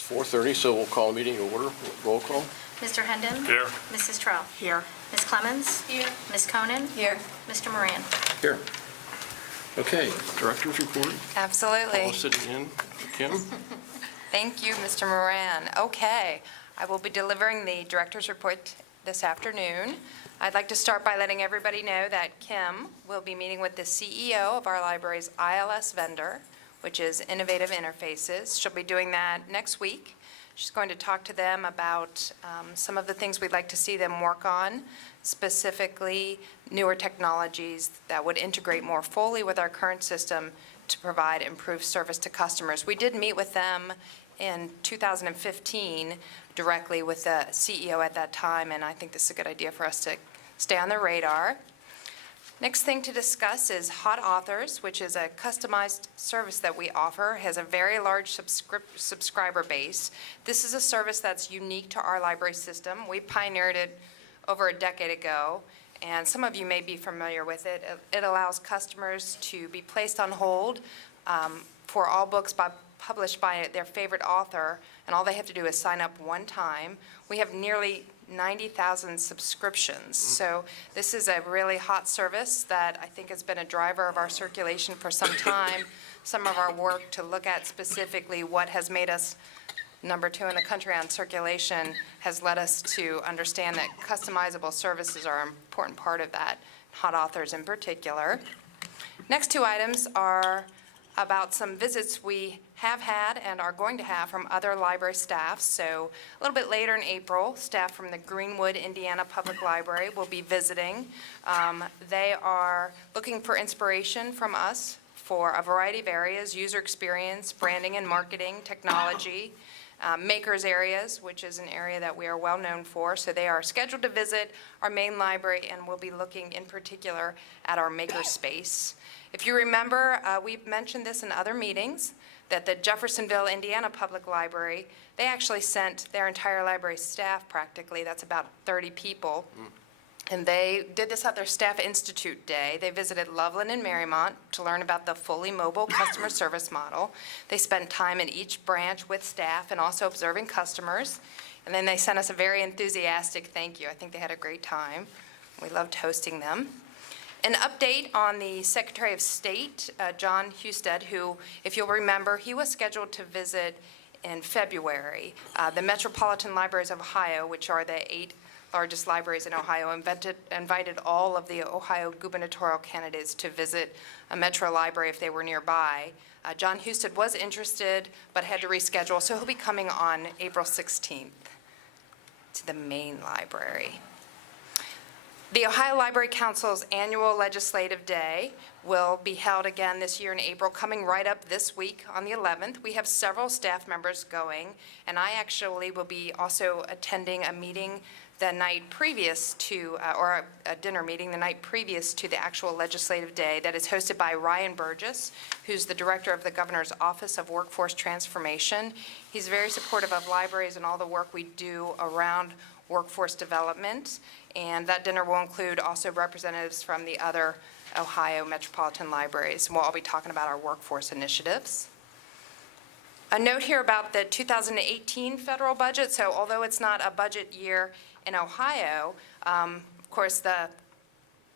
It's 4:30, so we'll call the meeting to order. Roll call. Mr. Hendon? Here. Mrs. Trell? Here. Ms. Clemens? Here. Ms. Conan? Here. Mr. Moran? Here. Okay, director's report. Absolutely. All sitting in. Kim? Thank you, Mr. Moran. Okay, I will be delivering the director's report this afternoon. I'd like to start by letting everybody know that Kim will be meeting with the CEO of our library's ILS vendor, which is Innovative Interfaces. She'll be doing that next week. She's going to talk to them about some of the things we'd like to see them work on, specifically newer technologies that would integrate more fully with our current system to provide improved service to customers. We did meet with them in 2015 directly with the CEO at that time, and I think this is a good idea for us to stay on their radar. Next thing to discuss is Hot Authors, which is a customized service that we offer. It has a very large subscriber base. This is a service that's unique to our library system. We pioneered it over a decade ago, and some of you may be familiar with it. It allows customers to be placed on hold for all books published by their favorite author, and all they have to do is sign up one time. We have nearly 90,000 subscriptions. So this is a really hot service that I think has been a driver of our circulation for some time. Some of our work to look at specifically what has made us number 2 in the country on circulation has led us to understand that customizable services are an important part of that, Hot Authors in particular. Next 2 items are about some visits we have had and are going to have from other library staff. So a little bit later in April, staff from the Greenwood, Indiana Public Library will be visiting. They are looking for inspiration from us for a variety of areas: user experience, branding and marketing, technology, makers areas, which is an area that we are well known for. So they are scheduled to visit our main library and will be looking in particular at our maker space. If you remember, we've mentioned this in other meetings, that the Jeffersonville, Indiana Public Library, they actually sent their entire library staff practically, that's about 30 people, and they did this at their Staff Institute Day. They visited Loveland and Marymount to learn about the fully mobile customer service model. They spent time in each branch with staff and also observing customers, and then they sent us a very enthusiastic thank you. I think they had a great time. We loved hosting them. An update on the Secretary of State, John Husted, who, if you'll remember, he was scheduled to visit in February. The Metropolitan Libraries of Ohio, which are the 8 largest libraries in Ohio, invited all of the Ohio gubernatorial candidates to visit a metro library if they were nearby. John Husted was interested but had to reschedule, so he'll be coming on April 16th to the main library. The Ohio Library Council's annual legislative day will be held again this year in April, coming right up this week on the 11th. We have several staff members going, and I actually will be also attending a meeting the night previous to, or a dinner meeting the night previous to the actual legislative day that is hosted by Ryan Burgess, who's the director of the Governor's Office of Workforce Transformation. He's very supportive of libraries and all the work we do around workforce development, and that dinner will include also representatives from the other Ohio metropolitan libraries, and we'll all be talking about our workforce initiatives. A note here about the 2018 federal budget. So although it's not a budget year in Ohio, of course the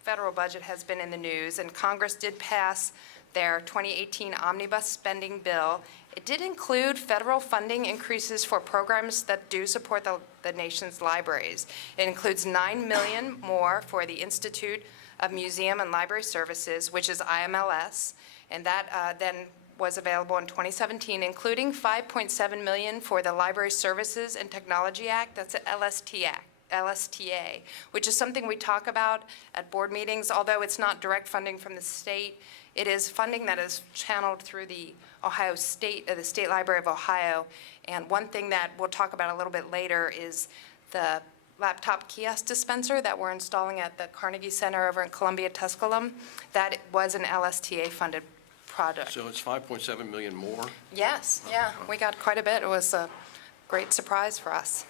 federal budget has been in the news, and Congress did pass their 2018 omnibus spending bill. It did include federal funding increases for programs that do support the nation's libraries. It includes $9 million more for the Institute of Museum and Library Services, which is IMLS, and that then was available in 2017, including $5.7 million for the Library Services and Technology Act, that's an LSTA, which is something we talk about at board meetings. Although it's not direct funding from the state, it is funding that is channeled through the Ohio State, the State Library of Ohio. And one thing that we'll talk about a little bit later is the laptop kiosk dispenser that we're installing at the Carnegie Center over in Columbia, Tusculum. That was an LSTA funded project. So it's 5.7 million more? Yes, yeah, we got quite a bit. It was a great surprise for us.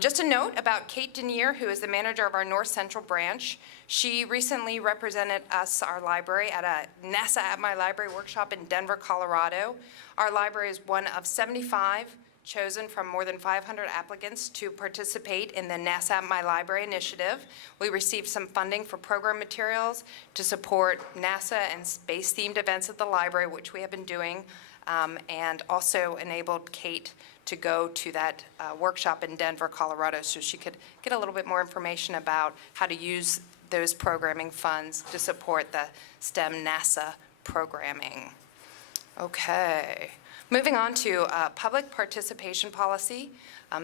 Just a note about Kate Denier, who is the manager of our North Central branch. She recently represented us, our library, at a NASA at My Library workshop in Denver, Colorado. Our library is one of 75 chosen from more than 500 applicants to participate in the NASA My Library initiative. We received some funding for program materials to support NASA and space-themed events at the library, which we have been doing, and also enabled Kate to go to that workshop in Denver, Colorado, so she could get a little bit more information about how to use those programming funds to support the STEM NASA programming. Okay. Moving on to public participation policy.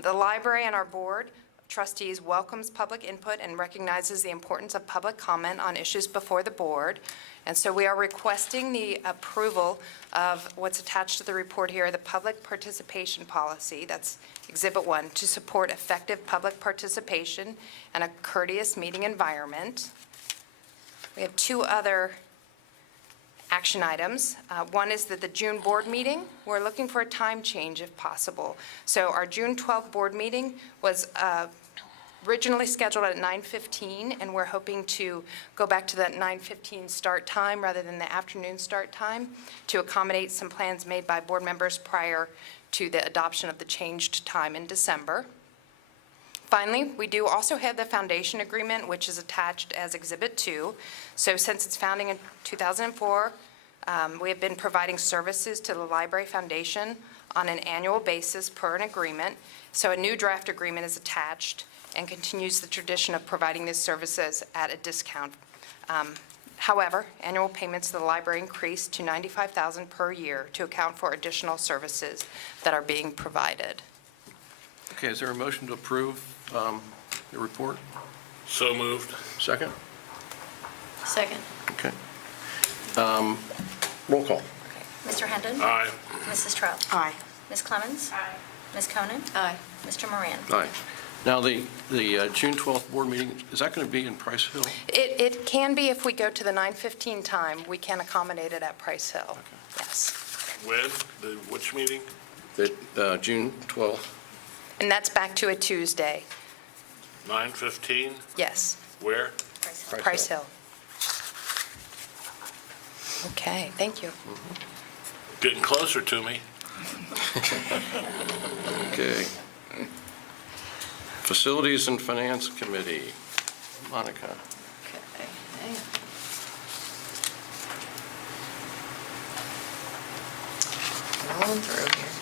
The library and our board trustees welcomes public input and recognizes the importance of public comment on issues before the board. And so we are requesting the approval of what's attached to the report here, the public participation policy, that's Exhibit 1, to support effective public participation and a courteous meeting environment. We have two other action items. One is that the June board meeting, we're looking for a time change if possible. So our June 12th board meeting was originally scheduled at 9:15, and we're hoping to go back to that 9:15 start time rather than the afternoon start time to accommodate some plans made by board members prior to the adoption of the changed time in December. Finally, we do also have the foundation agreement, which is attached as Exhibit 2. So since its founding in 2004, we have been providing services to the Library Foundation on an annual basis per an agreement. So a new draft agreement is attached and continues the tradition of providing these services at a discount. However, annual payments to the library increased to $95,000 per year to account for additional services that are being provided. Okay, is there a motion to approve the report? So moved. Second? Second. Okay. Roll call. Mr. Hendon? Aye. Mrs. Trout? Aye. Ms. Clemens? Aye. Ms. Konen? Aye. Mr. Moran? Aye. Now, the June 12th board meeting, is that going to be in Price Hill? It can be if we go to the 9:15 time. We can accommodate it at Price Hill. Yes. When? Which meeting? The June 12th? And that's back to a Tuesday. 9:15? Yes. Where? Price Hill. Okay, thank you. Getting closer to me. Okay. Facilities and Finance Committee. Monica. Rolling through here.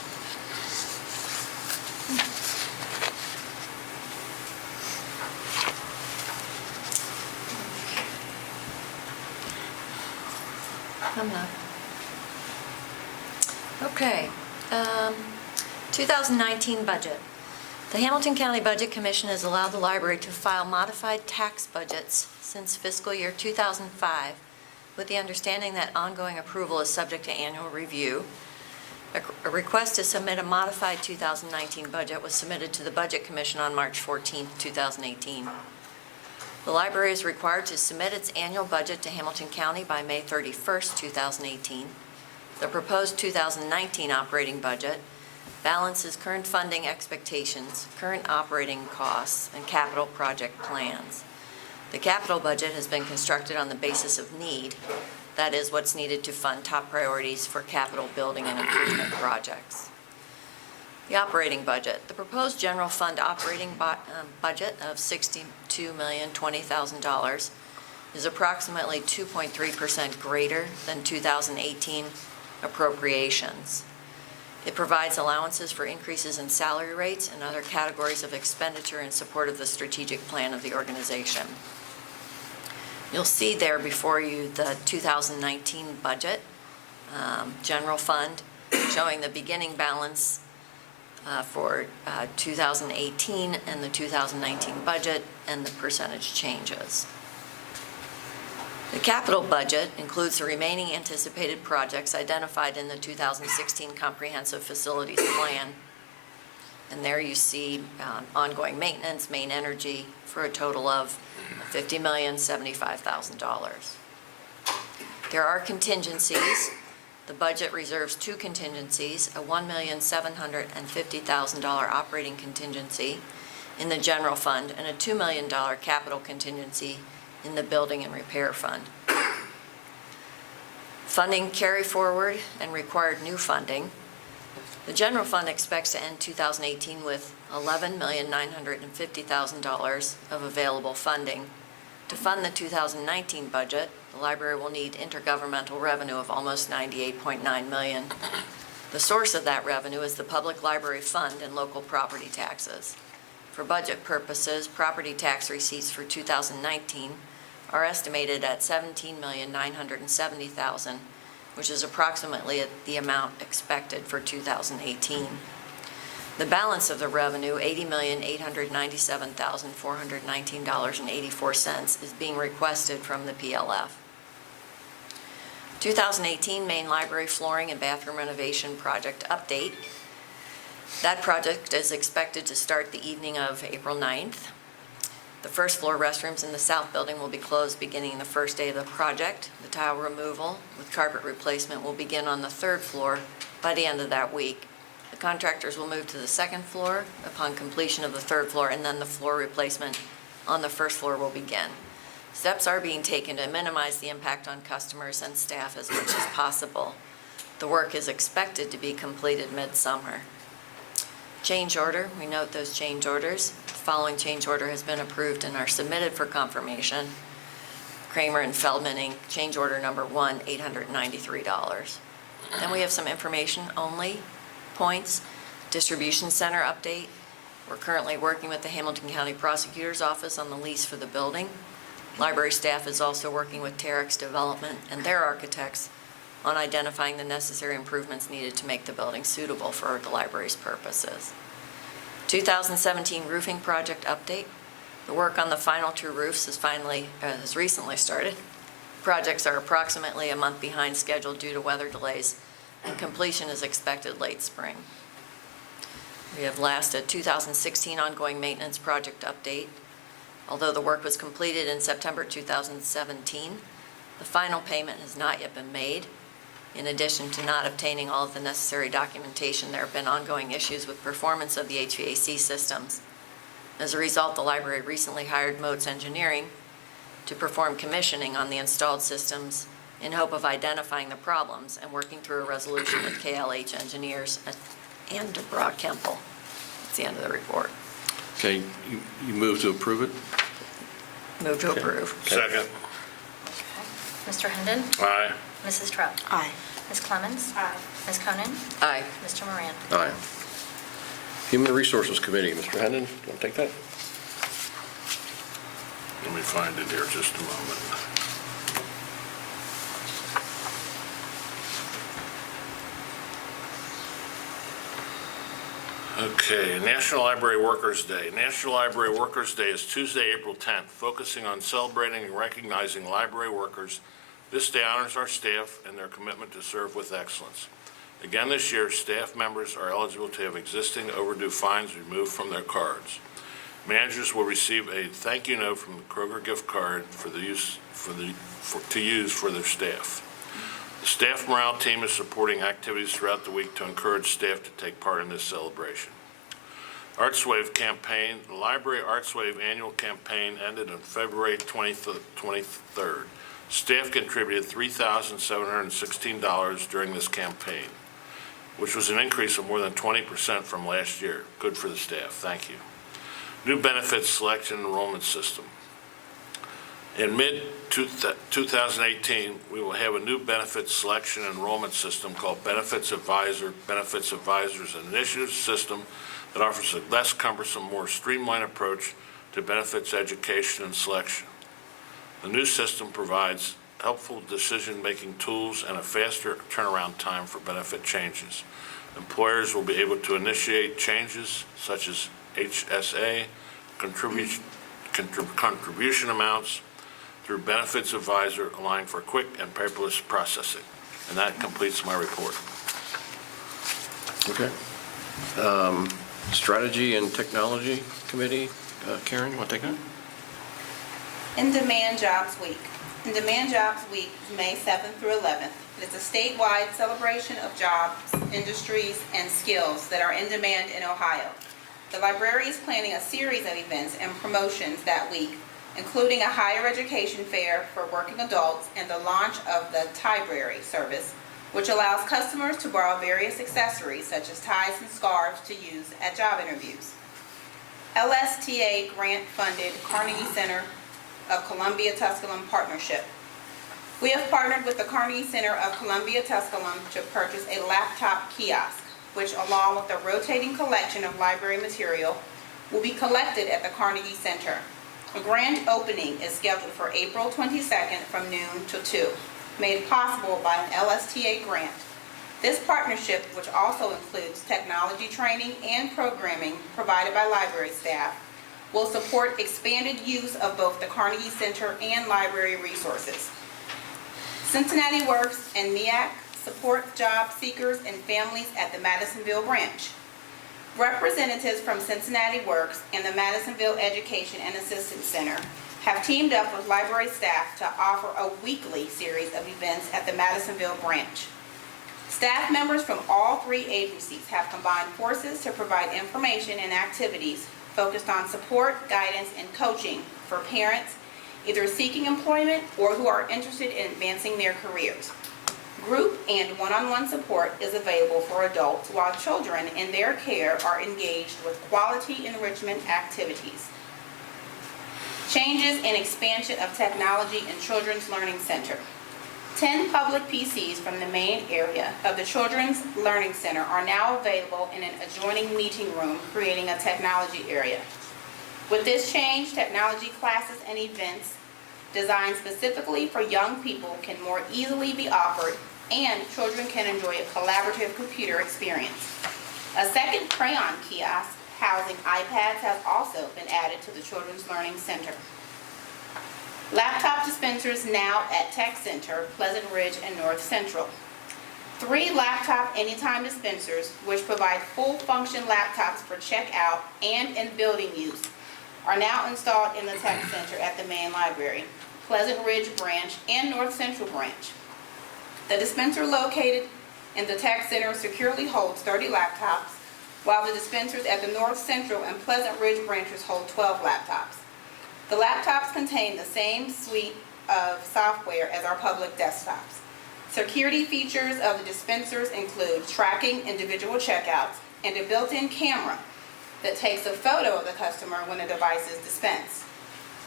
I'm not. Okay. 2019 budget. The Hamilton County Budget Commission has allowed the library to file modified tax budgets since fiscal year 2005, with the understanding that ongoing approval is subject to annual review. A request to submit a modified 2019 budget was submitted to the Budget Commission on March 14, 2018. The library is required to submit its annual budget to Hamilton County by May 31, 2018. The proposed 2019 operating budget balances current funding expectations, current operating costs, and capital project plans. The capital budget has been constructed on the basis of need. That is what's needed to fund top priorities for capital building and improvement projects. The operating budget. The proposed general fund operating budget of $62,020,000 is approximately 2.3% greater than 2018 appropriations. It provides allowances for increases in salary rates and other categories of expenditure in support of the strategic plan of the organization. You'll see there before you the 2019 budget, general fund, showing the beginning balance for 2018 and the 2019 budget and the percentage changes. The capital budget includes the remaining anticipated projects identified in the 2016 Comprehensive Facilities Plan. And there you see ongoing maintenance, main energy, for a total of $50,075,000. There are contingencies. The budget reserves two contingencies, a $1,750,000 operating contingency in the general fund and a $2 million capital contingency in the building and repair fund. Funding carry forward and required new funding. The general fund expects to end 2018 with $11,950,000 of available funding. To fund the 2019 budget, the library will need intergovernmental revenue of almost $98.9 million. The source of that revenue is the Public Library Fund and local property taxes. For budget purposes, property tax receipts for 2019 are estimated at $17,970,000, which is approximately the amount expected for 2018. The balance of the revenue, $80,897,419.84, is being requested from the PLF. 2018 Main Library Flooring and Bathroom Renovation Project update. That project is expected to start the evening of April 9th. The first floor restrooms in the south building will be closed beginning the first day of the project. The tile removal with carpet replacement will begin on the third floor by the end of that week. The contractors will move to the second floor upon completion of the third floor, and then the floor replacement on the first floor will begin. Steps are being taken to minimize the impact on customers and staff as much as possible. The work is expected to be completed midsummer. Change order, we note those change orders. The following change order has been approved and are submitted for confirmation. Kramer and Feldman Inc., change order number 1, $893. Then we have some information only points. Distribution center update. We're currently working with the Hamilton County Prosecutor's Office on the lease for the building. Library staff is also working with Terex Development and their architects on identifying the necessary improvements needed to make the building suitable for the library's purposes. 2017 roofing project update. The work on the final two roofs has recently started. Projects are approximately a month behind schedule due to weather delays, and completion is expected late spring. We have last a 2016 ongoing maintenance project update. Although the work was completed in September 2017, the final payment has not yet been made. In addition to not obtaining all of the necessary documentation, there have been ongoing issues with performance of the HVAC systems. As a result, the library recently hired Motes Engineering to perform commissioning on the installed systems in hope of identifying the problems and working through a resolution with KLH engineers and DeBra Kemple. That's the end of the report. Okay, you move to approve it? Move to approve. Second. Mr. Hendon? Aye. Mrs. Trout? Aye. Ms. Clemens? Aye. Ms. Konen? Aye. Mr. Moran? Aye. Human Resources Committee, Mr. Hendon, you want to take that? Let me find it here just a moment. Okay, National Library Workers' Day. National Library Workers' Day is Tuesday, April 10th, focusing on celebrating and recognizing library workers. This day honors our staff and their commitment to serve with excellence. Again this year, staff members are eligible to have existing overdue fines removed from their cards. Managers will receive a thank you note from the Kroger gift card to use for their staff. The staff morale team is supporting activities throughout the week to encourage staff to take part in this celebration. ArtsWave campaign. The Library ArtsWave annual campaign ended on February 23rd. Staff contributed $3,716 during this campaign, which was an increase of more than 20% from last year. Good for the staff. Thank you. New benefits selection enrollment system. In mid-2018, we will have a new benefits selection enrollment system called Benefits Advisor. Benefits Advisor is an initiative system that offers a less cumbersome, more streamlined approach to benefits education and selection. The new system provides helpful decision-making tools and a faster turnaround time for benefit changes. Employers will be able to initiate changes such as HSA, contribution amounts, through Benefits Advisor, allowing for quick and paperless processing. And that completes my report. Okay. Strategy and Technology Committee, Karen, you want to take that? In-Demand Jobs Week. In-Demand Jobs Week is May 7th through 11th. It is a statewide celebration of jobs, industries, and skills that are in demand in Ohio. The library is planning a series of events and promotions that week, including a higher education fair for working adults and the launch of the Tibrary service, which allows customers to borrow various accessories such as ties and scarves to use at job interviews. LSTA grant-funded Carnegie Center of Columbia-Tusculum partnership. We have partnered with the Carnegie Center of Columbia-Tusculum to purchase a laptop kiosk, which along with a rotating collection of library material will be collected at the Carnegie Center. A grand opening is scheduled for April 22nd from noon to 2, made possible by an LSTA grant. This partnership, which also includes technology training and programming provided by library staff, will support expanded use of both the Carnegie Center and library resources. Cincinnati Works and MEAC support job seekers and families at the Madisonville branch. Representatives from Cincinnati Works and the Madisonville Education and Assistance Center have teamed up with library staff to offer a weekly series of events at the Madisonville branch. Staff members from all three agencies have combined forces to provide information and activities focused on support, guidance, and coaching for parents either seeking employment or who are interested in advancing their careers. Group and one-on-one support is available for adults while children in their care are engaged with quality enrichment activities. Changes and expansion of technology in Children's Learning Center. 10 public PCs from the main area of the Children's Learning Center are now available in an adjoining meeting room, creating a technology area. With this change, technology classes and events designed specifically for young people can more easily be offered, and children can enjoy a collaborative computer experience. A second crayon kiosk housing iPads has also been added to the Children's Learning Center. Laptop dispensers now at Tech Center, Pleasant Ridge, and North Central. 3 laptop anytime dispensers, which provide full-function laptops for checkout and in building use, are now installed in the Tech Center at the main library, Pleasant Ridge branch, and North Central branch. The dispenser located in the Tech Center securely holds 30 laptops, while the dispensers at the North Central and Pleasant Ridge branches hold 12 laptops. The laptops contain the same suite of software as our public desktops. Security features of the dispensers include tracking individual checkouts and a built-in camera that takes a photo of the customer when a device is dispensed.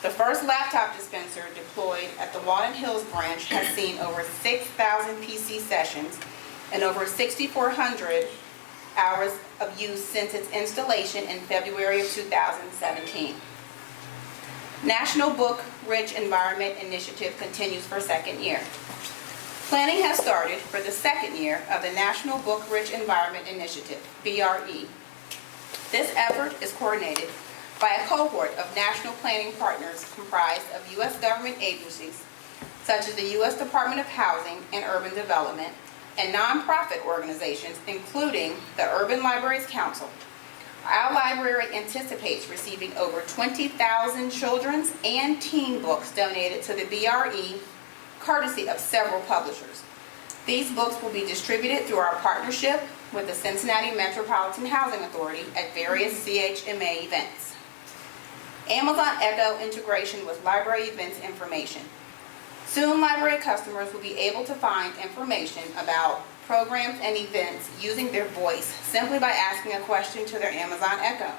The first laptop dispenser deployed at the Walnut Hills branch has seen over 6,000 PC sessions and over 6,400 hours of use since its installation in February of 2017. National Book Rich Environment Initiative continues for second year. Planning has started for the second year of the National Book Rich Environment Initiative, BRE. This effort is coordinated by a cohort of national planning partners comprised of U.S. government agencies, such as the U.S. Department of Housing and Urban Development, and nonprofit organizations, including the Urban Libraries Council. Our library anticipates receiving over 20,000 children's and teen books donated to the BRE, courtesy of several publishers. These books will be distributed through our partnership with the Cincinnati Metropolitan Housing Authority at various CHMA events. Amazon Echo integration with library events information. Soon, library customers will be able to find information about programs and events using their voice simply by asking a question to their Amazon Echo.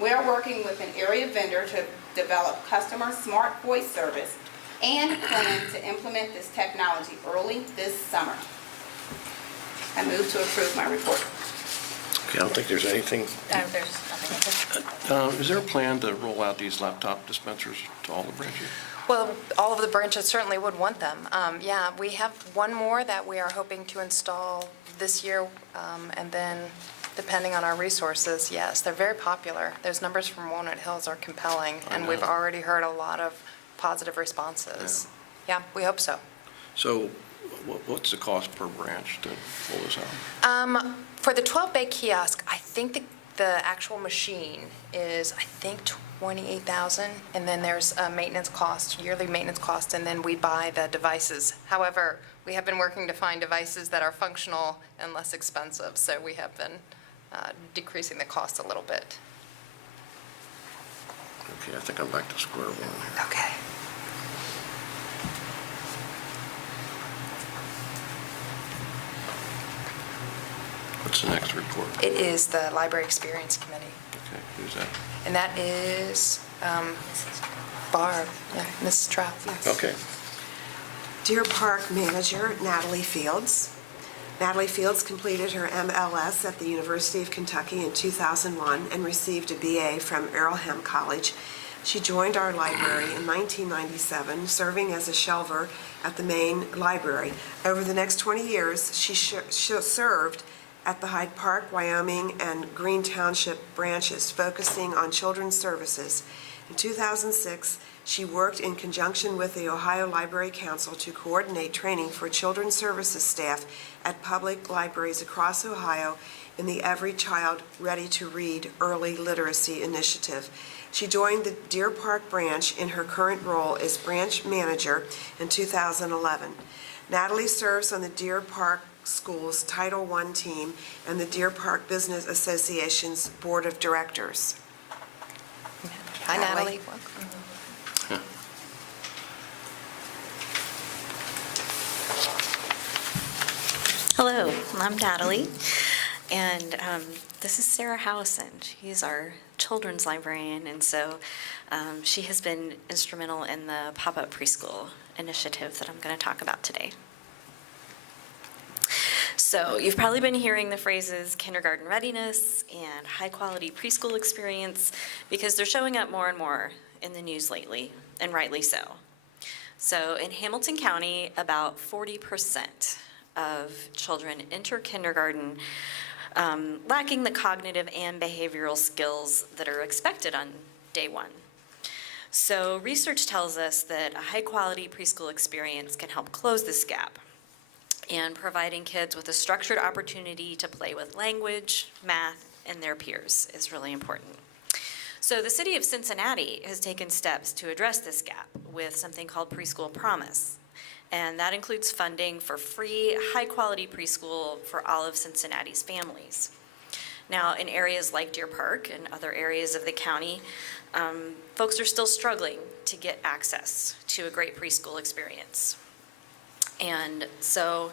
We are working with an area vendor to develop customer smart voice service and plan to implement this technology early this summer. I move to approve my report. Okay, I don't think there's anything. There's nothing. Is there a plan to roll out these laptop dispensers to all the branches? Well, all of the branches certainly would want them. Yeah, we have one more that we are hoping to install this year, and then depending on our resources, yes, they're very popular. Those numbers from Walnut Hills are compelling, and we've already heard a lot of positive responses. Yeah, we hope so. So what's the cost per branch to roll this out? For the 12-bay kiosk, I think the actual machine is, I think, $28,000, and then there's a maintenance cost, yearly maintenance cost, and then we buy the devices. However, we have been working to find devices that are functional and less expensive, so we have been decreasing the cost a little bit. Okay, I think I'm back to square one here. Okay. What's the next report? It is the Library Experience Committee, Okay, who's that? and that is Barb, yeah, Mrs. Trout. Okay. Deer Park Manager Natalie Fields. Natalie Fields completed her MLS at the University of Kentucky in 2001 and received a BA from Earlham College. She joined our library in 1997, serving as a shelver at the main library. Over the next 20 years, she served at the Hyde Park, Wyoming, and Green Township branches, focusing on children's services. In 2006, she worked in conjunction with the Ohio Library Council to coordinate training for children's services staff at public libraries across Ohio in the Every Child Ready to Read Early Literacy Initiative. She joined the Deer Park branch in her current role as branch manager in 2011. Natalie serves on the Deer Park Schools Title I team and the Deer Park Business Association's Board of Directors. Hi, Natalie. Natalie. Welcome. Hello, I'm Natalie, and this is Sarah Howison. She's our children's librarian, and so she has been instrumental in the pop-up preschool initiative that I'm going to talk about today. So you've probably been hearing the phrases kindergarten readiness and high-quality preschool experience because they're showing up more and more in the news lately, and rightly so. So in Hamilton County, about 40% of children enter kindergarten lacking the cognitive and behavioral skills that are expected on day one. So research tells us that a high-quality preschool experience can help close this gap, and providing kids with a structured opportunity to play with language, math, and their peers is really important. So the city of Cincinnati has taken steps to address this gap with something called Preschool Promise. And that includes funding for free, high-quality preschool for all of Cincinnati's families. Now, in areas like Deer Park and other areas of the county, folks are still struggling to get access to a great preschool experience. And so,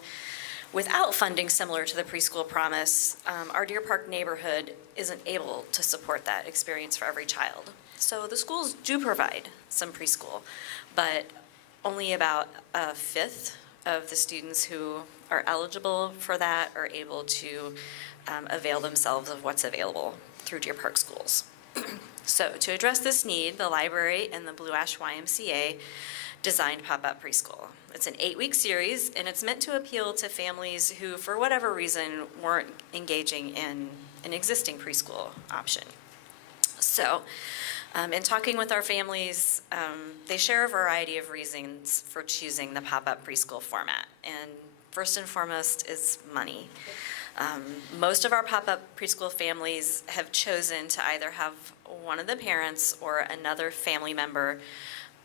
without funding similar to the Preschool Promise, our Deer Park neighborhood isn't able to support that experience for every child. So the schools do provide some preschool, but only about a fifth of the students who are eligible for that are able to avail themselves of what's available through Deer Park schools. So to address this need, the library and the Blue Ash YMCA designed Pop-Up Preschool. It's an 8-week series, and it's meant to appeal to families who, for whatever reason, weren't engaging in an existing preschool option. So, in talking with our families, they share a variety of reasons for choosing the Pop-Up Preschool format, and first and foremost is money. Most of our Pop-Up Preschool families have chosen to either have one of the parents or another family member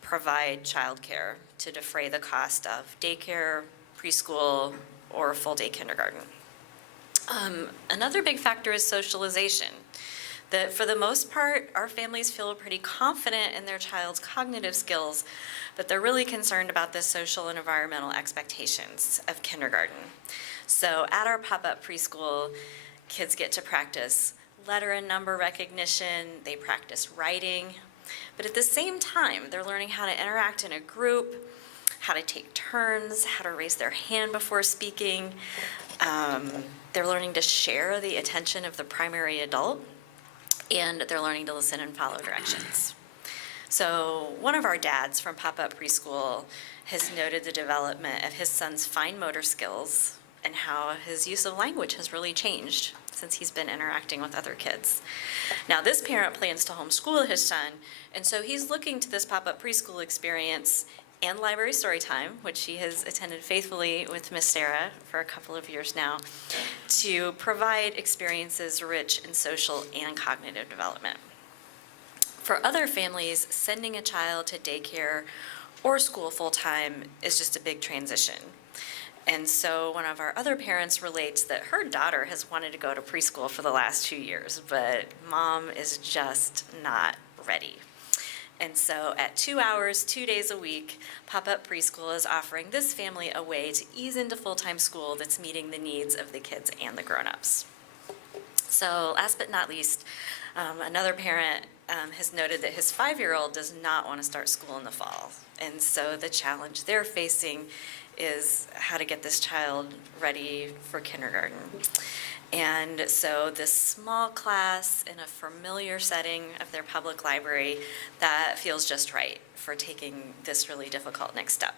provide childcare to defray the cost of daycare, preschool, or full-day kindergarten. Another big factor is socialization. That for the most part, our families feel pretty confident in their child's cognitive skills, but they're really concerned about the social and environmental expectations of kindergarten. So at our pop-up preschool, kids get to practice letter and number recognition, they practice writing, but at the same time, they're learning how to interact in a group, how to take turns, how to raise their hand before speaking. They're learning to share the attention of the primary adult, and they're learning to listen and follow directions. So one of our dads from Pop-Up Preschool has noted the development of his son's fine motor skills and how his use of language has really changed since he's been interacting with other kids. Now, this parent plans to homeschool his son, and so he's looking to this Pop-Up Preschool experience and library story time, which he has attended faithfully with Miss Sarah for a couple of years now, to provide experiences rich in social and cognitive development. For other families, sending a child to daycare or school full-time is just a big transition. And so one of our other parents relates that her daughter has wanted to go to preschool for the last 2 years, but mom is just not ready. And so at 2 hours, 2 days a week, Pop-Up Preschool is offering this family a way to ease into full-time school that's meeting the needs of the kids and the grown-ups. So last but not least, another parent has noted that his 5-year-old does not want to start school in the fall. And so the challenge they're facing is how to get this child ready for kindergarten. And so this small class in a familiar setting of their public library, that feels just right for taking this really difficult next step.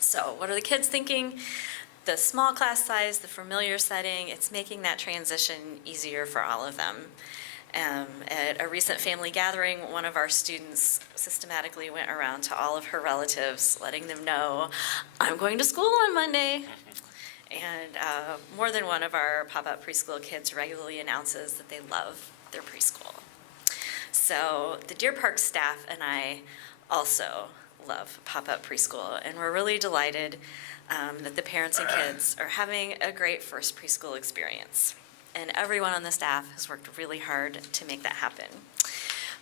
So what are the kids thinking? The small class size, the familiar setting, it's making that transition easier for all of them. At a recent family gathering, one of our students systematically went around to all of her relatives, letting them know, I'm going to school on Monday. And more than one of our pop-up preschool kids regularly announces that they love their preschool. So the Deer Park staff and I also love pop-up preschool, and we're really delighted that the parents and kids are having a great first preschool experience. And everyone on the staff has worked really hard to make that happen.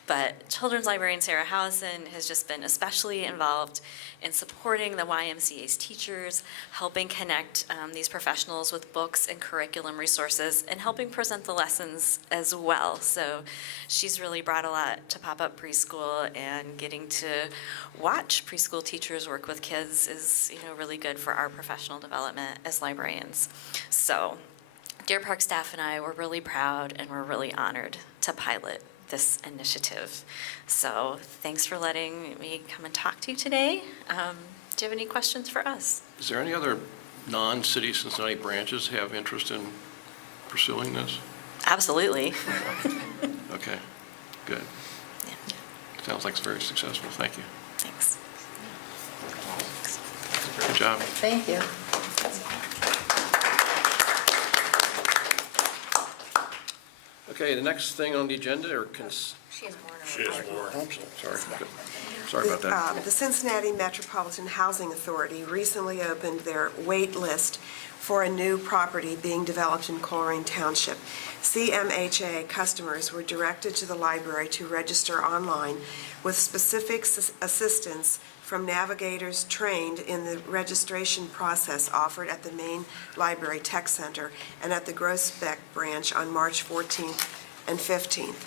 But Children's Librarian Sarah Howison has just been especially involved in supporting the YMCA's teachers, helping connect these professionals with books and curriculum resources, and helping present the lessons as well. So she's really brought a lot to pop-up preschool, and getting to watch preschool teachers work with kids is, really good for our professional development as librarians. So Deer Park staff and I were really proud, and we're really honored to pilot this initiative. So thanks for letting me come and talk to you today. Do you have any questions for us? Is there any other non-city Cincinnati branches have interest in pursuing this? Absolutely. Okay, good. Yeah, Sounds like it's very successful. Thank you. thanks. Good job. Thank you. Okay, the next thing on the agenda are She has more. She has more. Oh, I'm sorry. Good. Sorry about that. The Cincinnati Metropolitan Housing Authority recently opened their wait list for a new property being developed in Coleraine Township. CMHA customers were directed to the library to register online with specific assistance from navigators trained in the registration process offered at the main library tech center and at the Groesbeck branch on March 14th and 15th.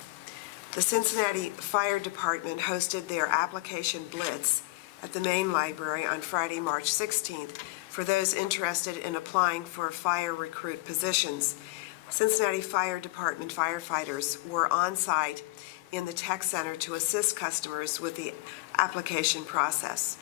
The Cincinnati Fire Department hosted their application blitz at the main library on Friday, March 16th, for those interested in applying for fire recruit positions. Cincinnati Fire Department firefighters were on site in the tech center to assist customers with the application process.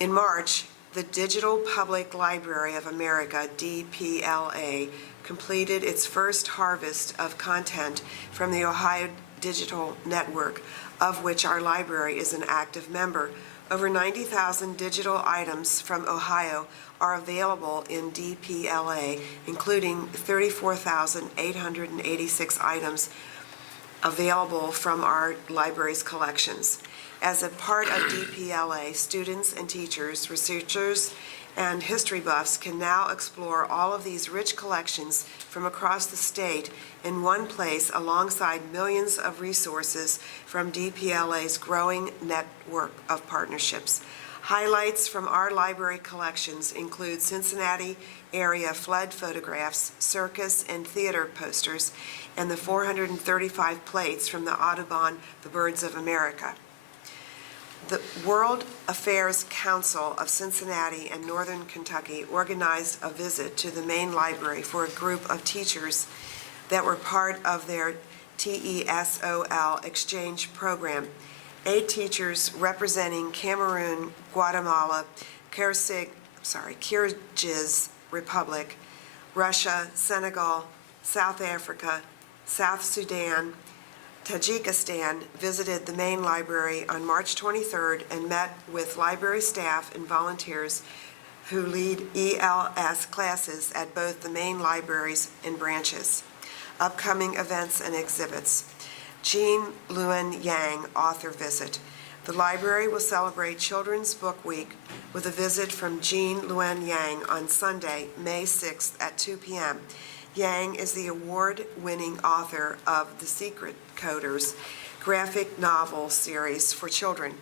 In March, the Digital Public Library of America, DPLA, completed its first harvest of content from the Ohio Digital Network, of which our library is an active member. Over 90,000 digital items from Ohio are available in DPLA, including 34,886 items available from our library's collections. As a part of DPLA, students and teachers, researchers, and history buffs can now explore all of these rich collections from across the state in one place alongside millions of resources from DPLA's growing network of partnerships. Highlights from our library collections include Cincinnati area flood photographs, circus and theater posters, and the 435 plates from the Audubon, The Birds of America. The World Affairs Council of Cincinnati and Northern Kentucky organized a visit to the main library for a group of teachers that were part of their TESOL exchange program. 8 teachers representing Cameroon, Guatemala, Kyrgyz Republic, Russia, Senegal, South Africa, South Sudan, Tajikistan visited the main library on March 23rd and met with library staff and volunteers who lead ELS classes at both the main libraries and branches. Upcoming events and exhibits. Jean Luen Yang author visit. The library will celebrate Children's Book Week with a visit from Jean Luen Yang on Sunday, May 6th at 2 p.m. Yang is the award-winning author of The Secret Coders graphic novel series for children.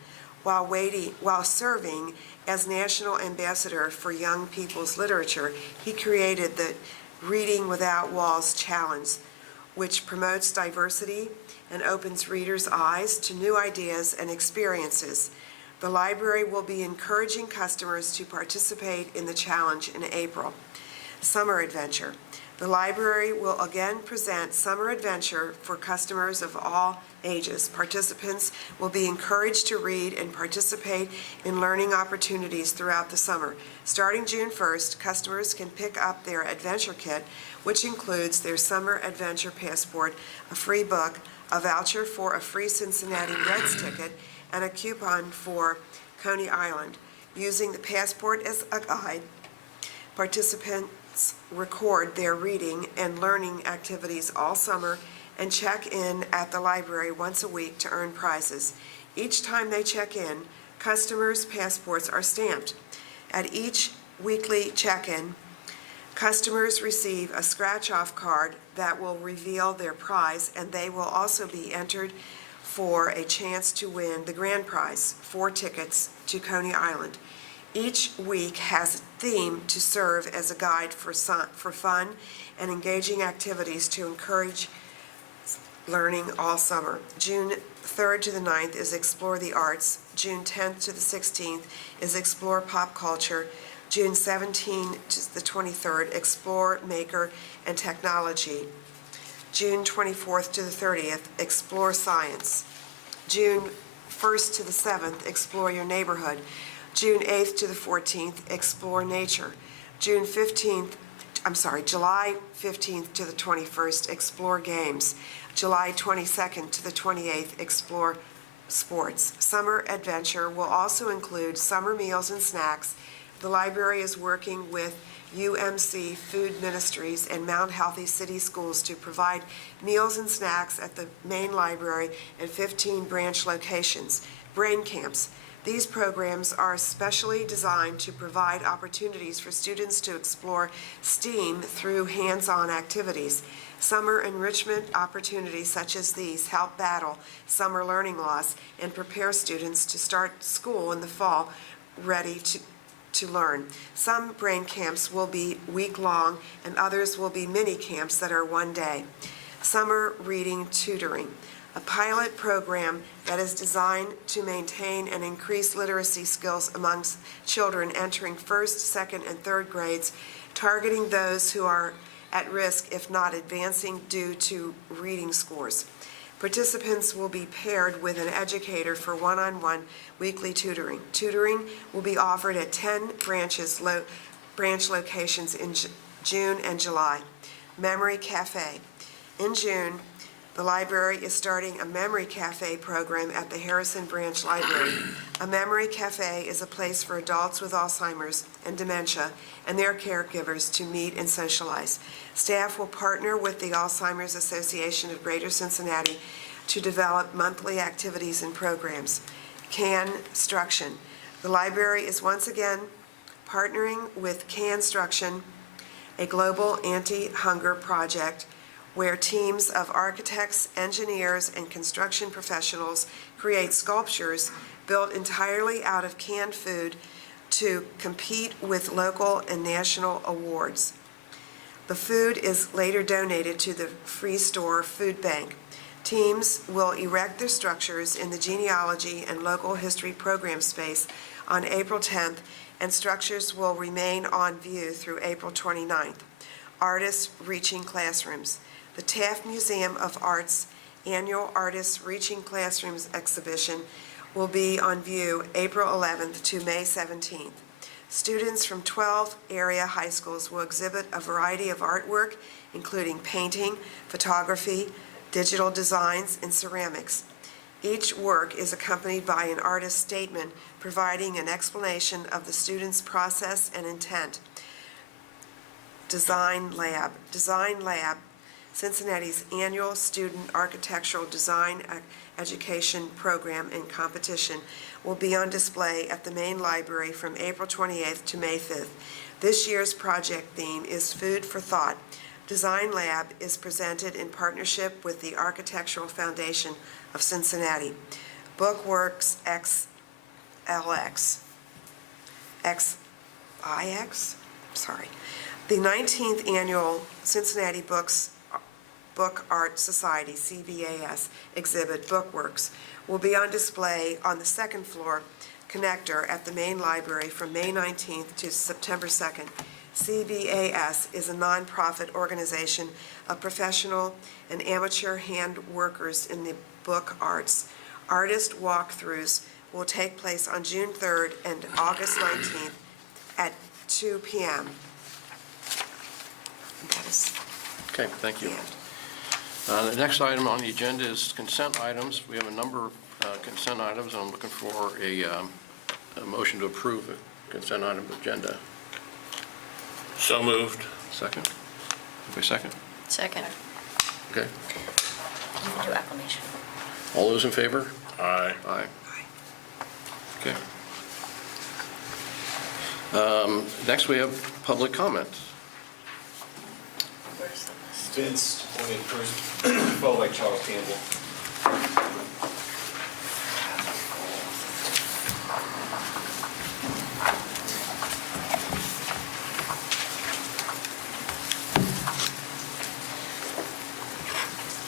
While serving as National Ambassador for Young People's Literature, he created the Reading Without Walls Challenge, which promotes diversity and opens readers' eyes to new ideas and experiences. The library will be encouraging customers to participate in the challenge in April. Summer Adventure. The library will again present Summer Adventure for customers of all ages. Participants will be encouraged to read and participate in learning opportunities throughout the summer. Starting June 1st, customers can pick up their adventure kit, which includes their Summer Adventure Passport, a free book, a voucher for a free Cincinnati Reds ticket, and a coupon for Coney Island. Using the passport as a guide, participants record their reading and learning activities all summer and check in at the library once a week to earn prizes. Each time they check in, customers' passports are stamped. At each weekly check-in, customers receive a scratch-off card that will reveal their prize, and they will also be entered for a chance to win the grand prize, 4 tickets to Coney Island. Each week has a theme to serve as a guide for fun and engaging activities to encourage learning all summer. June 3rd to the 9th is Explore the Arts. June 10th to the 16th is Explore Pop Culture. June 17th to the 23rd, Explore Maker and Technology. June 24th to the 30th, Explore Science. June 1st to the 7th, Explore Your Neighborhood. June 8th to the 14th, Explore Nature. July 15th to the 21st, Explore Games. July 22nd to the 28th, Explore Sports. Summer Adventure will also include summer meals and snacks. The library is working with UMC Food Ministries and Mount Healthy City Schools to provide meals and snacks at the main library and 15 branch locations. Brain camps. These programs are specially designed to provide opportunities for students to explore STEAM through hands-on activities. Summer enrichment opportunities such as these help battle summer learning loss and prepare students to start school in the fall ready to learn. Some brain camps will be week-long and others will be mini camps that are one day. Summer reading tutoring, a pilot program that is designed to maintain and increase literacy skills amongst children entering first, second, and third grades, targeting those who are at risk if not advancing due to reading scores. Participants will be paired with an educator for one-on-one weekly tutoring. Tutoring will be offered at 10 branch locations in June and July. Memory Cafe. In June, the library is starting a Memory Cafe program at the Harrison Branch Library. A Memory Cafe is a place for adults with Alzheimer's and dementia and their caregivers to meet and socialize. Staff will partner with the Alzheimer's Association of Greater Cincinnati to develop monthly activities and programs. Construction. The library is once again partnering with Construction, a global anti-hunger project where teams of architects, engineers, and construction professionals create sculptures built entirely out of canned food to compete with local and national awards. The food is later donated to the Free Store Food Bank. Teams will erect their structures in the genealogy and local history program space on April 10th, and structures will remain on view through April 29th. Artists Reaching Classrooms. The Taft Museum of Art's annual Artists Reaching Classrooms exhibition will be on view April 11th to May 17th. Students from 12 area high schools will exhibit a variety of artwork, including painting, photography, digital designs, and ceramics. Each work is accompanied by an artist's statement providing an explanation of the student's process and intent. Design Lab. Cincinnati's annual student architectural design education program and competition will be on display at the main library from April 28th to May 5th. This year's project theme is Food for Thought. Design Lab is presented in partnership with the Architectural Foundation of Cincinnati. Bookworks XIX. The 19th annual Cincinnati Book Book Art Society, CBAS, exhibit Bookworks will be on display on the second floor connector at the main library from May 19th to September 2nd. CBAS is a nonprofit organization of professional and amateur hand workers in the book arts. Artist walkthroughs will take place on June 3rd and August 19th at 2 p.m. And that is Okay, thank the you. end. The next item on the agenda is consent items. We have a number of consent items, and I'm looking for a motion to approve the consent item agenda. So moved. Second? Anybody second? Second. Okay. You can do acclamation. All those in favor? Aye. Aye. Okay. Next, we have public comment. Where's the list? Vince, appointed first, followed by Charles Campbell.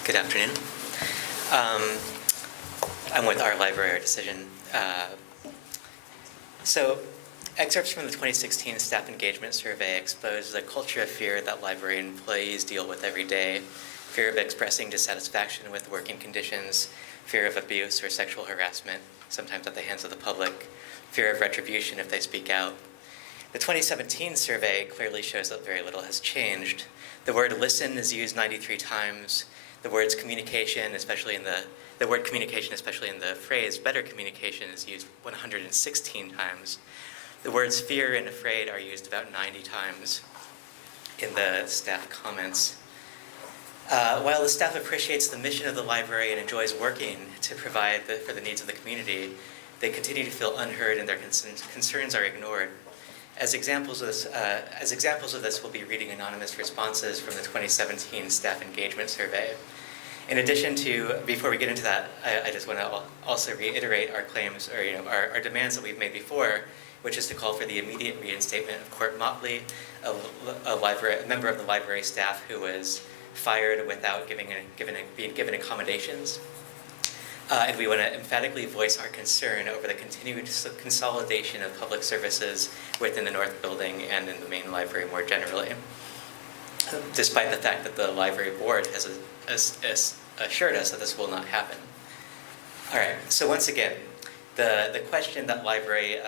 Good afternoon. I'm with our library decision. So excerpts from the 2016 staff engagement survey expose the culture of fear that library employees deal with every day: fear of expressing dissatisfaction with working conditions, fear of abuse or sexual harassment, sometimes at the hands of the public, fear of retribution if they speak out. The 2017 survey clearly shows that very little has changed. The word listen is used 93 times. The words communication, especially in the word communication, especially in the phrase better communication, is used 116 times. The words fear and afraid are used about 90 times in the staff comments. While the staff appreciates the mission of the library and enjoys working to provide for the needs of the community, they continue to feel unheard and their concerns are ignored. As examples of this, we'll be reading anonymous responses from the 2017 staff engagement survey. In addition to, before we get into that, I just want to also reiterate our claims, or our demands that we've made before, which is to call for the immediate reinstatement of Court Motley, a member of the library staff who was fired without being given accommodations. And we want to emphatically voice our concern over the continued consolidation of public services within the North Building and in the main library more generally, despite the fact that the library board has assured us that this will not happen. All right, so once again, the question that library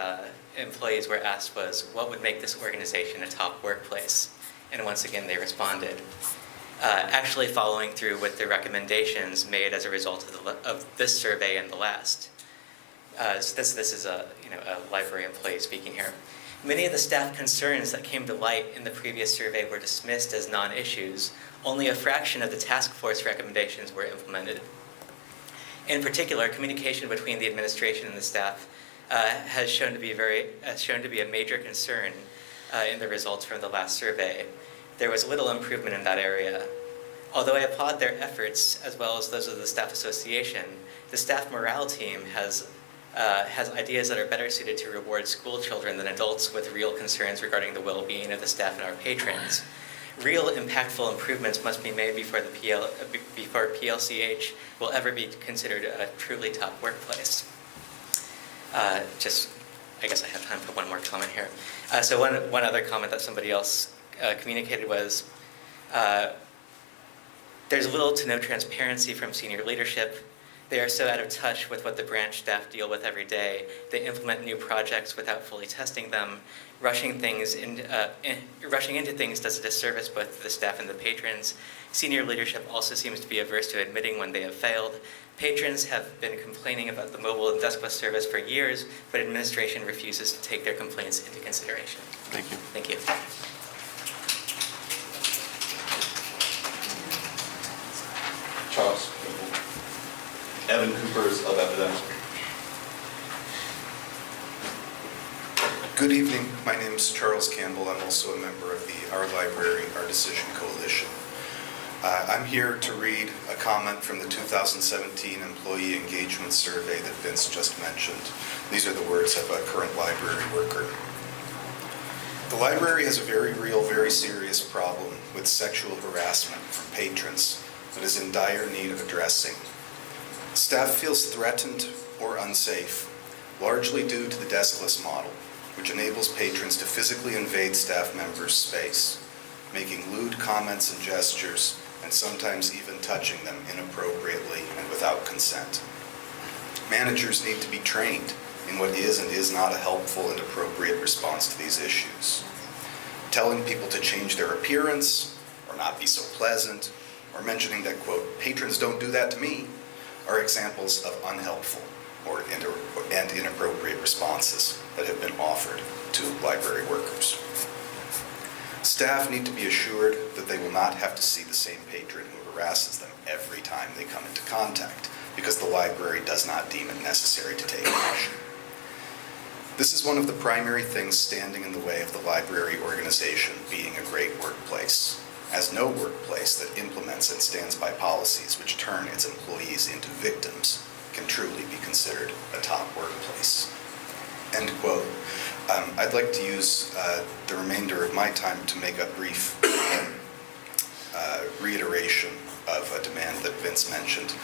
employees were asked was, what would make this organization a top workplace? And once again, they responded. Actually following through with the recommendations made as a result of this survey and the last. So this is a library employee speaking here. Many of the staff concerns that came to light in the previous survey were dismissed as non-issues. Only a fraction of the task force recommendations were implemented. In particular, communication between the administration and the staff has shown to be a major concern in the results from the last survey. There was little improvement in that area. Although I applaud their efforts, as well as those of the Staff Association, the staff morale team has ideas that are better suited to reward school children than adults with real concerns regarding the well-being of the staff and our patrons. Real impactful improvements must be made before PLCH will ever be considered a truly top workplace. I guess I have time for one more comment here. So one other comment that somebody else communicated was, there's little to no transparency from senior leadership. They are so out of touch with what the branch staff deal with every day. They implement new projects without fully testing them. Rushing into things does a disservice both to the staff and the patrons. Senior leadership also seems to be averse to admitting when they have failed. Patrons have been complaining about the mobile and deskless service for years, but administration refuses to take their complaints into consideration. Thank you. Thank you. Charles Campbell. Evan Coopers of Epidemic. Good evening. My name is Charles Campbell. I'm also a member of the Our Library, Our Decision Coalition. I'm here to read a comment from the 2017 Employee Engagement Survey that Vince just mentioned. These are the words of a current library worker. The library has a very real, very serious problem with sexual harassment from patrons, that is in dire need of addressing. Staff feels threatened or unsafe, largely due to the deskless model, which enables patrons to physically invade staff members' space, making lewd comments and gestures, and sometimes even touching them inappropriately and without consent. Managers need to be trained in what is and is not a helpful and appropriate response to these issues. Telling people to change their appearance or not be so pleasant, or mentioning that, quote, patrons don't do that to me, are examples of unhelpful and inappropriate responses that have been offered to library workers. Staff need to be assured that they will not have to see the same patron who harasses them every time they come into contact, because the library does not deem it necessary to take action. This is one of the primary things standing in the way of the library organization being a great workplace, as no workplace that implements and stands by policies which turn its employees into victims can truly be considered a top workplace. End quote. I'd like to use the remainder of my time to make a brief reiteration of a demand that Vince mentioned.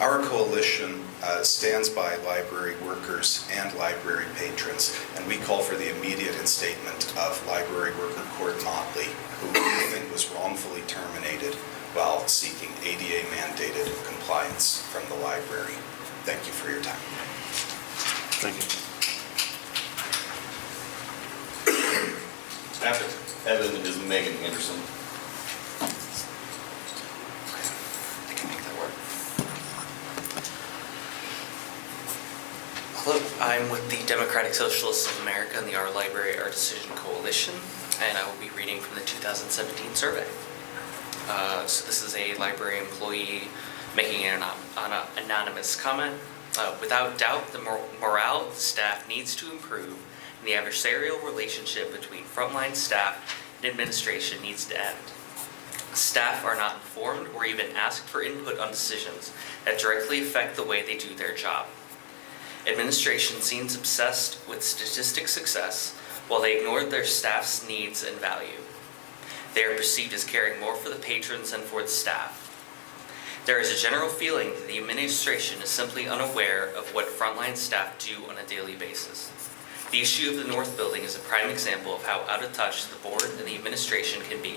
Our coalition stands by library workers and library patrons, and we call for the immediate instatement of library worker Court Motley, who we think was wrongfully terminated while seeking ADA-mandated compliance from the library. Thank you for your time. Thank you. After Evan is Megan Anderson. I can make that work. Hello, I'm with the Democratic Socialists of America and the Our Library, Our Decision Coalition, and I will be reading from the 2017 survey. So this is a library employee making an anonymous comment. Without doubt, the morale of the staff needs to improve, and the adversarial relationship between frontline staff and administration needs to end. Staff are not informed or even asked for input on decisions that directly affect the way they do their job. Administration seems obsessed with statistic success while they ignore their staff's needs and value. They are perceived as caring more for the patrons than for the staff. There is a general feeling that the administration is simply unaware of what frontline staff do on a daily basis. The issue of the North Building is a prime example of how out of touch the board and the administration can be.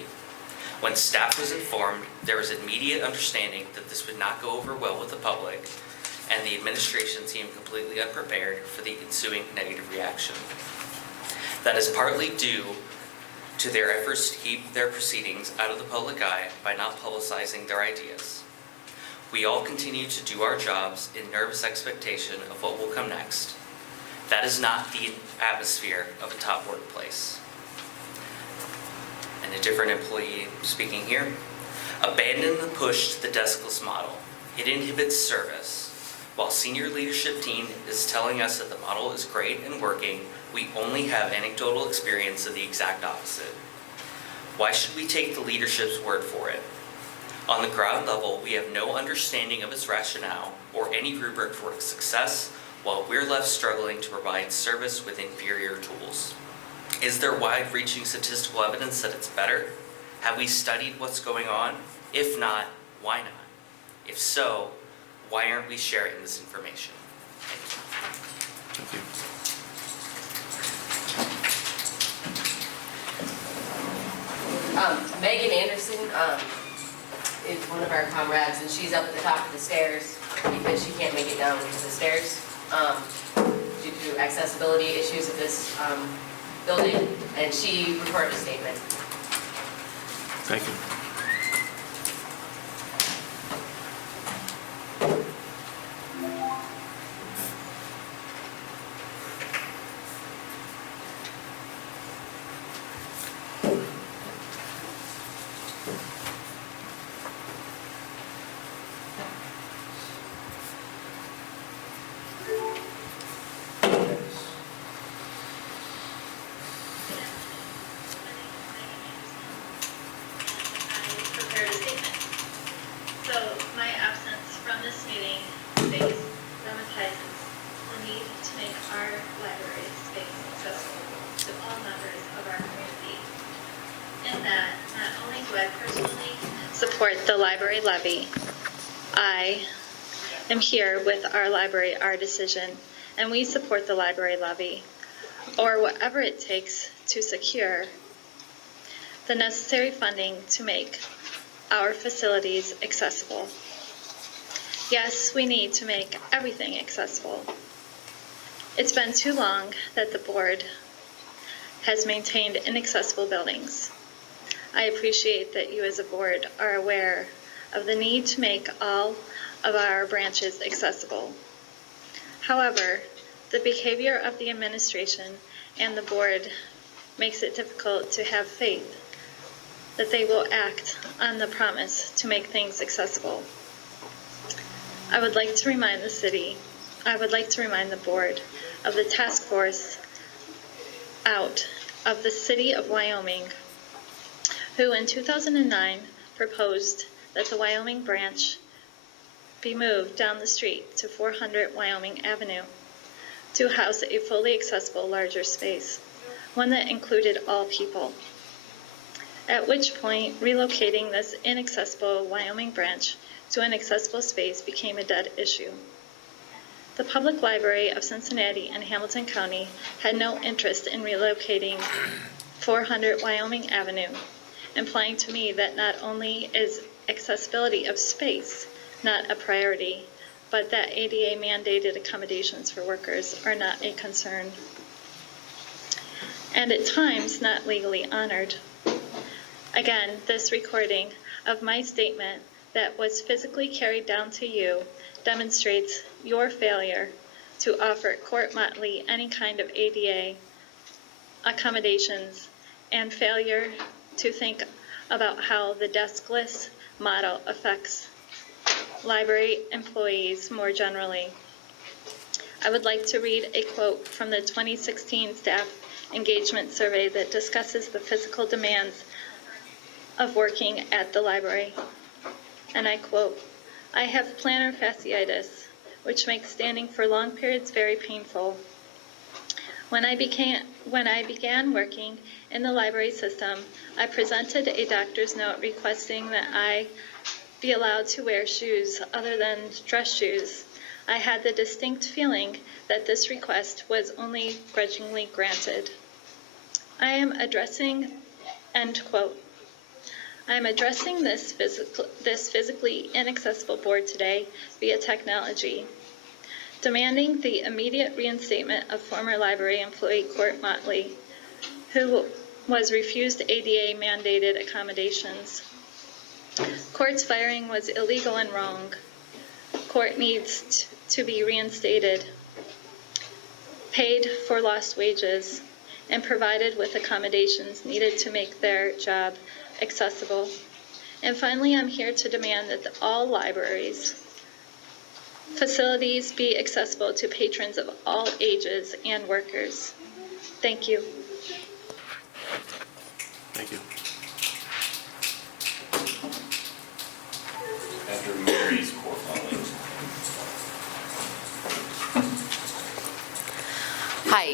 When staff was informed, there was immediate understanding that this would not go over well with the public, and the administration seemed completely unprepared for the ensuing negative reaction. That is partly due to their efforts to keep their proceedings out of the public eye by not publicizing their ideas. We all continue to do our jobs in nervous expectation of what will come next. That is not the atmosphere of a top workplace. And a different employee speaking here. Abandon the push to the deskless model. It inhibits service. While senior leadership team is telling us that the model is great and working, we only have anecdotal experience of the exact opposite. Why should we take the leadership's word for it? On the ground level, we have no understanding of its rationale or any rubric for its success, while we're left struggling to provide service with inferior tools. Is there wide-reaching statistical evidence that it's better? Have we studied what's going on? If not, why not? If so, why aren't we sharing this information? Thank you. Megan Anderson is one of our comrades, and she's up at the top of the stairs because she can't make it down the stairs due to accessibility issues of this building, and she recorded a statement. Thank you. the library levy. I am here with our library, our decision, and we support the library levy, or whatever it takes to secure the necessary funding to make our facilities accessible. Yes, we need to make everything accessible. It's been too long that the board has maintained inaccessible buildings. I appreciate that you as a board are aware of the need to make all of our branches accessible. However, the behavior of the administration and the board makes it difficult to have faith that they will act on the promise to make things accessible. I would like to remind the board of the task force out of the city of Wyoming, who in 2009 proposed that the Wyoming branch be moved down the street to 400 Wyoming Avenue to house a fully accessible larger space, one that included all people. At which point, relocating this inaccessible Wyoming branch to an accessible space became a dead issue. The Public Library of Cincinnati and Hamilton County had no interest in relocating 400 Wyoming Avenue, implying to me that not only is accessibility of space not a priority, but that ADA mandated accommodations for workers are not a concern, and at times not legally honored. Again, this recording of my statement that was physically carried down to you demonstrates your failure to offer court motley any kind of ADA accommodations and failure to think about how the deskless model affects library employees more generally. I would like to read a quote from the 2016 Staff Engagement Survey that discusses the physical demands of working at the library. And I quote, "I have plantar fasciitis, which makes standing for long periods very painful. When I began working in the library system, I presented a doctor's note requesting that I be allowed to wear shoes other than dress shoes. I had the distinct feeling that this request was only grudgingly granted. I am addressing," end quote. "I am addressing this physically inaccessible board today via technology, demanding the immediate reinstatement of former library employee Court Motley, who was refused ADA mandated accommodations. Court's firing was illegal and wrong. Court needs to be reinstated, paid for lost wages, and provided with accommodations needed to make their job accessible. And finally, I'm here to demand that all libraries facilities be accessible to patrons of all ages and workers. Thank you." Thank you. After Mary's core following. Hi.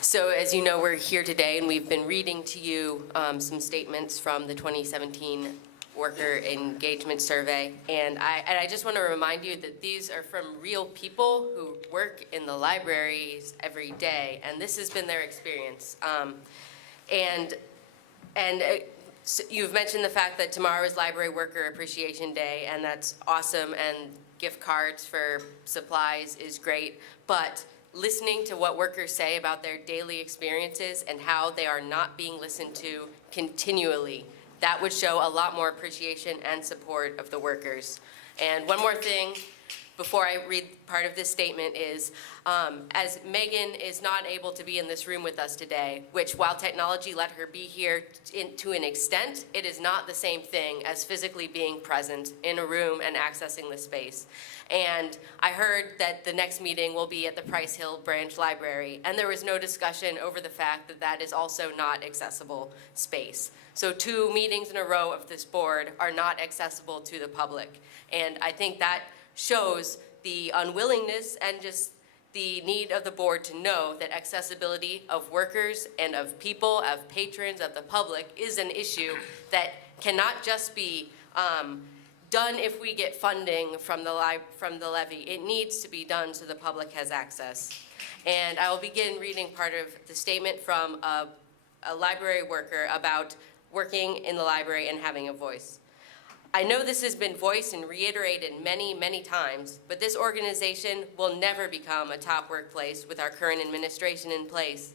So as you know, we're here today, and we've been reading to you some statements from the 2017 Worker Engagement Survey. And I just want to remind you that these are from real people who work in the libraries every day, and this has been their experience. So you've mentioned the fact that tomorrow is Library Worker Appreciation Day, and that's awesome, and gift cards for supplies is great, but listening to what workers say about their daily experiences and how they are not being listened to continually, that would show a lot more appreciation and support of the workers. And one more thing before I read part of this statement is, as Megan is not able to be in this room with us today, which while technology let her be here to an extent, it is not the same thing as physically being present in a room and accessing the space. And I heard that the next meeting will be at the Price Hill Branch Library, and there was no discussion over the fact that that is also not accessible space. So 2 meetings in a row of this board are not accessible to the public. And I think that shows the unwillingness and just the need of the board to know that accessibility of workers and of people, of patrons, of the public is an issue that cannot just be done if we get funding from the levy. It needs to be done so the public has access. And I will begin reading part of the statement from a library worker about working in the library and having a voice. I know this has been voiced and reiterated many, many times, but this organization will never become a top workplace with our current administration in place.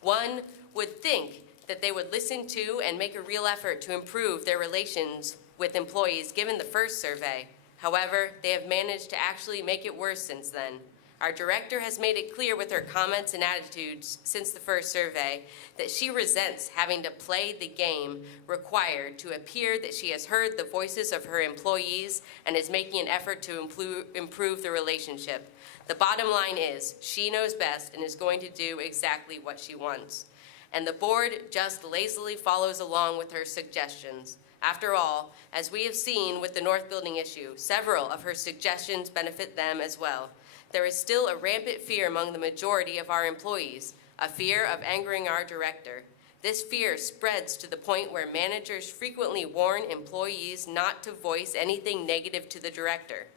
One would think that they would listen to and make a real effort to improve their relations with employees given the first survey. However, they have managed to actually make it worse since then. Our director has made it clear with her comments and attitudes since the first survey that she resents having to play the game required to appear that she has heard the voices of her employees and is making an effort to improve the relationship. The bottom line is, she knows best and is going to do exactly what she wants. And the board just lazily follows along with her suggestions. After all, as we have seen with the North Building issue, several of her suggestions benefit them as well. There is still a rampant fear among the majority of our employees, a fear of angering our director. This fear spreads to the point where managers frequently warn employees not to voice anything negative to the director.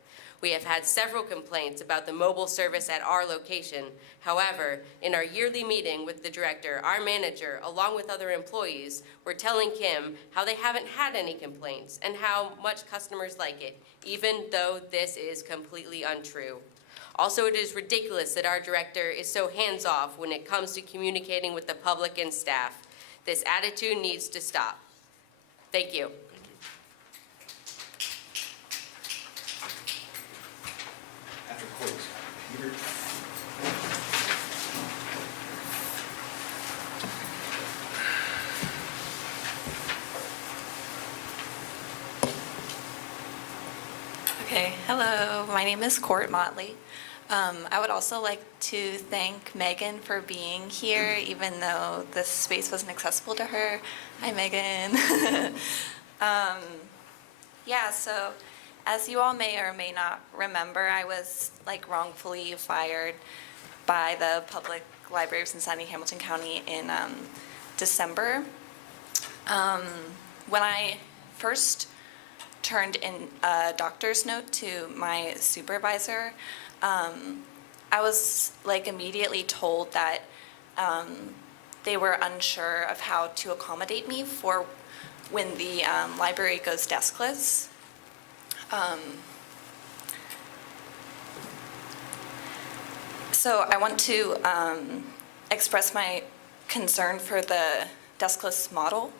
We have had several complaints about the mobile service at our location. However, in our yearly meeting with the director, our manager, along with other employees, were telling Kim how they haven't had any complaints and how much customers like it, even though this is completely untrue. Also, it is ridiculous that our director is so hands-off when it comes to communicating with the public and staff. This attitude needs to stop. Thank you. After quotes, Peter. Okay, hello, my name is Court Motley. I would also like to thank Megan for being here, even though this space wasn't accessible to her. Hi, Megan. Yeah, so as you all may or may not remember, I was wrongfully fired by the Public Library of Cincinnati, Hamilton County in December. When I first turned in a doctor's note to my supervisor, I was immediately told that they were unsure of how to accommodate me for when the library goes deskless. So I want to express my concern for the deskless model.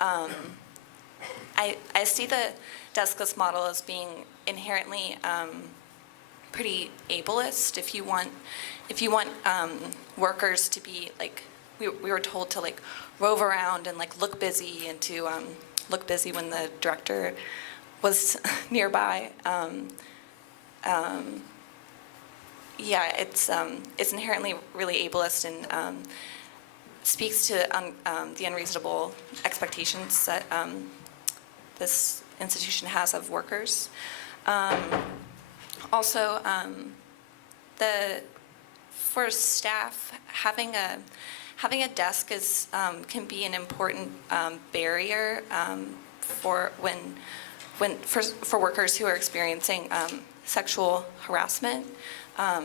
I see the deskless model as being inherently pretty ableist. If you want workers to be we were told to rove around and look busy and to look busy when the director was nearby. Yeah, it's inherently really ableist and speaks to the unreasonable expectations that this institution has of workers. Also, for staff, having a desk can be an important barrier for workers who are experiencing sexual harassment. I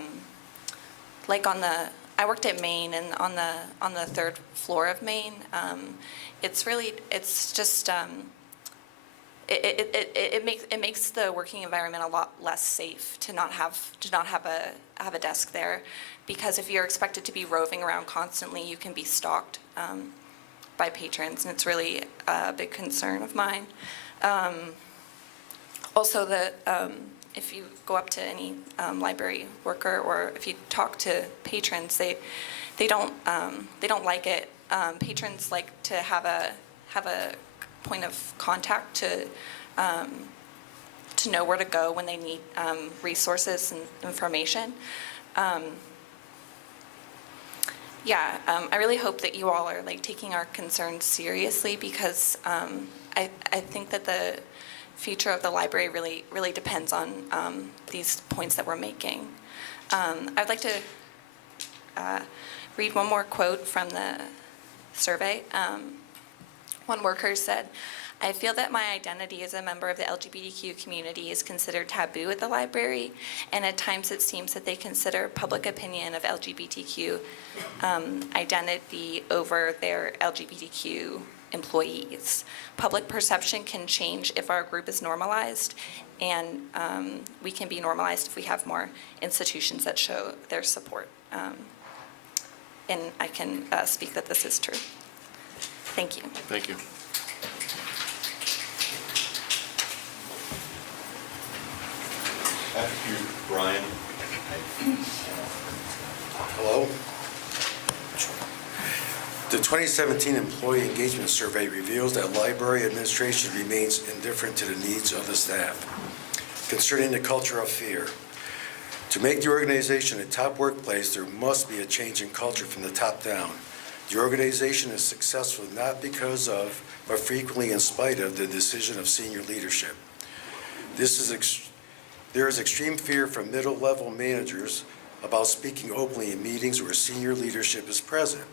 worked at Maine, and on the third floor of Maine, it makes the working environment a lot less safe to not have a desk there, because if you're expected to be roving around constantly, you can be stalked by patrons, and it's really a big concern of mine. Also, if you go up to any library worker, or if you talk to patrons, they don't like it. Patrons like to have a point of contact to know where to go when they need resources and information. I really hope that you all are taking our concerns seriously, because I think that the future of the library really depends on these points that we're making. I'd like to read one more quote from the survey. One worker said, I feel that my identity as a member of the LGBTQ community is considered taboo at the library, and at times it seems that they consider public opinion of LGBTQ identity over their LGBTQ employees. Public perception can change if our group is normalized, and we can be normalized if we have more institutions that show their support. And I can speak that this is true. Thank you. Thank you. After you, Brian. Hello. The 2017 Employee Engagement Survey reveals that library administration remains indifferent to the needs of the staff concerning the culture of fear. To make the organization a top workplace, there must be a change in culture from the top down. The organization is successful not because of, but frequently in spite of, the decision of senior leadership. There is extreme fear from middle-level managers about speaking openly in meetings where senior leadership is present.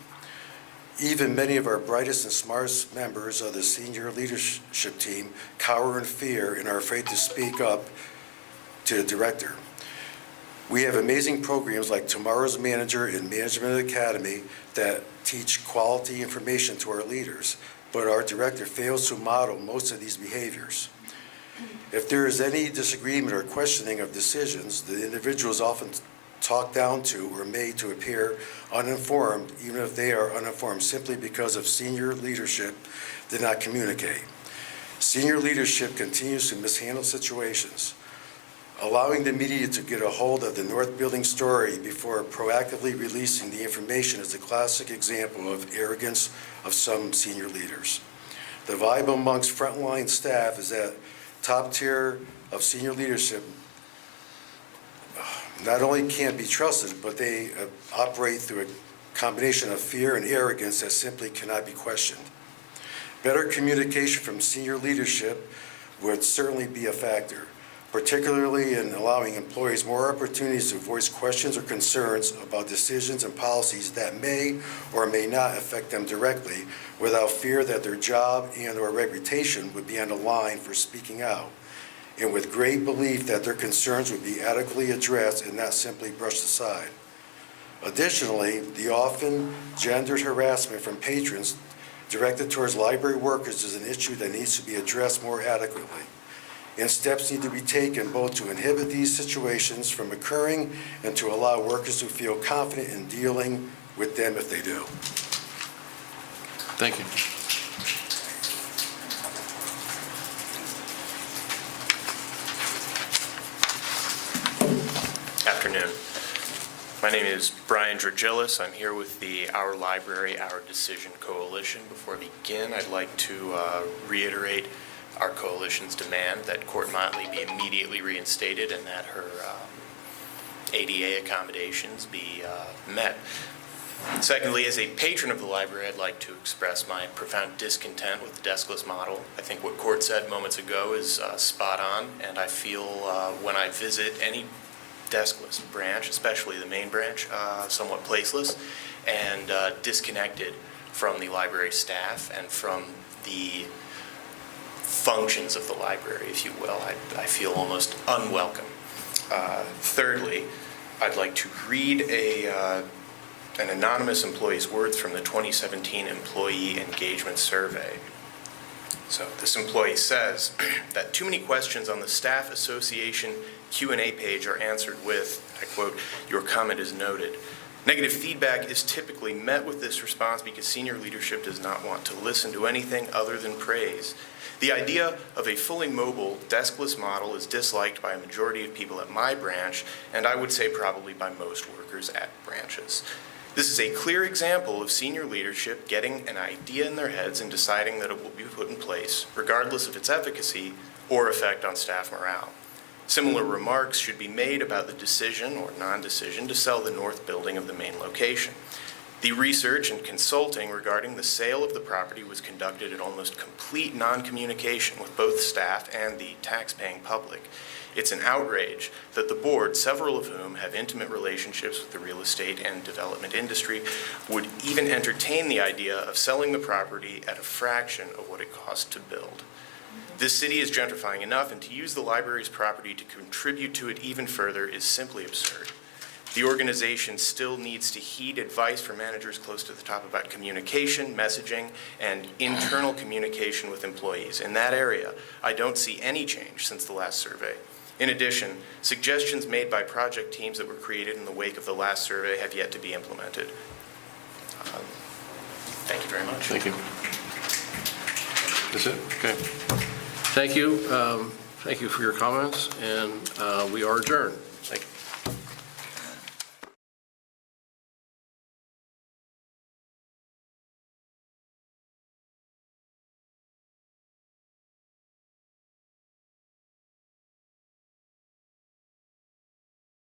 Even many of our brightest and smartest members of the senior leadership team cower in fear and are afraid to speak up to the director. We have amazing programs like Tomorrow's Manager and Management Academy that teach quality information to our leaders, but our director fails to model most of these behaviors. If there is any disagreement or questioning of decisions, the individual is often talked down to or made to appear uninformed, even if they are uninformed simply because of senior leadership did not communicate. Senior leadership continues to mishandle situations. Allowing the media to get a hold of the North Building story before proactively releasing the information is a classic example of arrogance of some senior leaders. The vibe amongst frontline staff is that top tier of senior leadership not only can't be trusted, but they operate through a combination of fear and arrogance that simply cannot be questioned. Better communication from senior leadership would certainly be a factor, particularly in allowing employees more opportunities to voice questions or concerns about decisions and policies that may or may not affect them directly without fear that their job and/or reputation would be on the line for speaking out, and with great belief that their concerns would be adequately addressed and not simply brushed aside. Additionally, the often gendered harassment from patrons directed towards library workers is an issue that needs to be addressed more adequately, and steps need to be taken both to inhibit these situations from occurring and to allow workers to feel confident in dealing with them if they do. Thank you. Afternoon. My name is Brian Dragillis. I'm here with the Our Library, Our Decision Coalition. Before I begin, I'd like to reiterate our coalition's demand that Court Motley be immediately reinstated and that her ADA accommodations be met. Secondly, as a patron of the library, I'd like to express my profound discontent with the deskless model. I think what Court said moments ago is spot on, and I feel when I visit any deskless branch, especially the main branch, somewhat placeless and disconnected from the library staff and from the functions of the library, if you will. I feel almost unwelcome. Thirdly, I'd like to read an anonymous employee's words from the 2017 Employee Engagement Survey. So this employee says that too many questions on the Staff Association Q&A page are answered with, I quote, "Your comment is noted." Negative feedback is typically met with this response because senior leadership does not want to listen to anything other than praise. The idea of a fully mobile, deskless model is disliked by a majority of people at my branch, and I would say probably by most workers at branches. This is a clear example of senior leadership getting an idea in their heads and deciding that it will be put in place, regardless of its efficacy or effect on staff morale. Similar remarks should be made about the decision or non-decision to sell the north building of the main location. The research and consulting regarding the sale of the property was conducted at almost complete non-communication with both staff and the tax-paying public. It's an outrage that the board, several of whom have intimate relationships with the real estate and development industry, would even entertain the idea of selling the property at a fraction of what it cost to build. This city is gentrifying enough, and to use the library's property to contribute to it even further is simply absurd. The organization still needs to heed advice from managers close to the top about communication, messaging, and internal communication with employees. In that area, I don't see any change since the last survey. In addition, suggestions made by project teams that were created in the wake of the last survey have yet to be implemented. Thank you very much. Thank you. That's it? Okay. Thank you. Thank you for your comments, and we are adjourned. Thank you.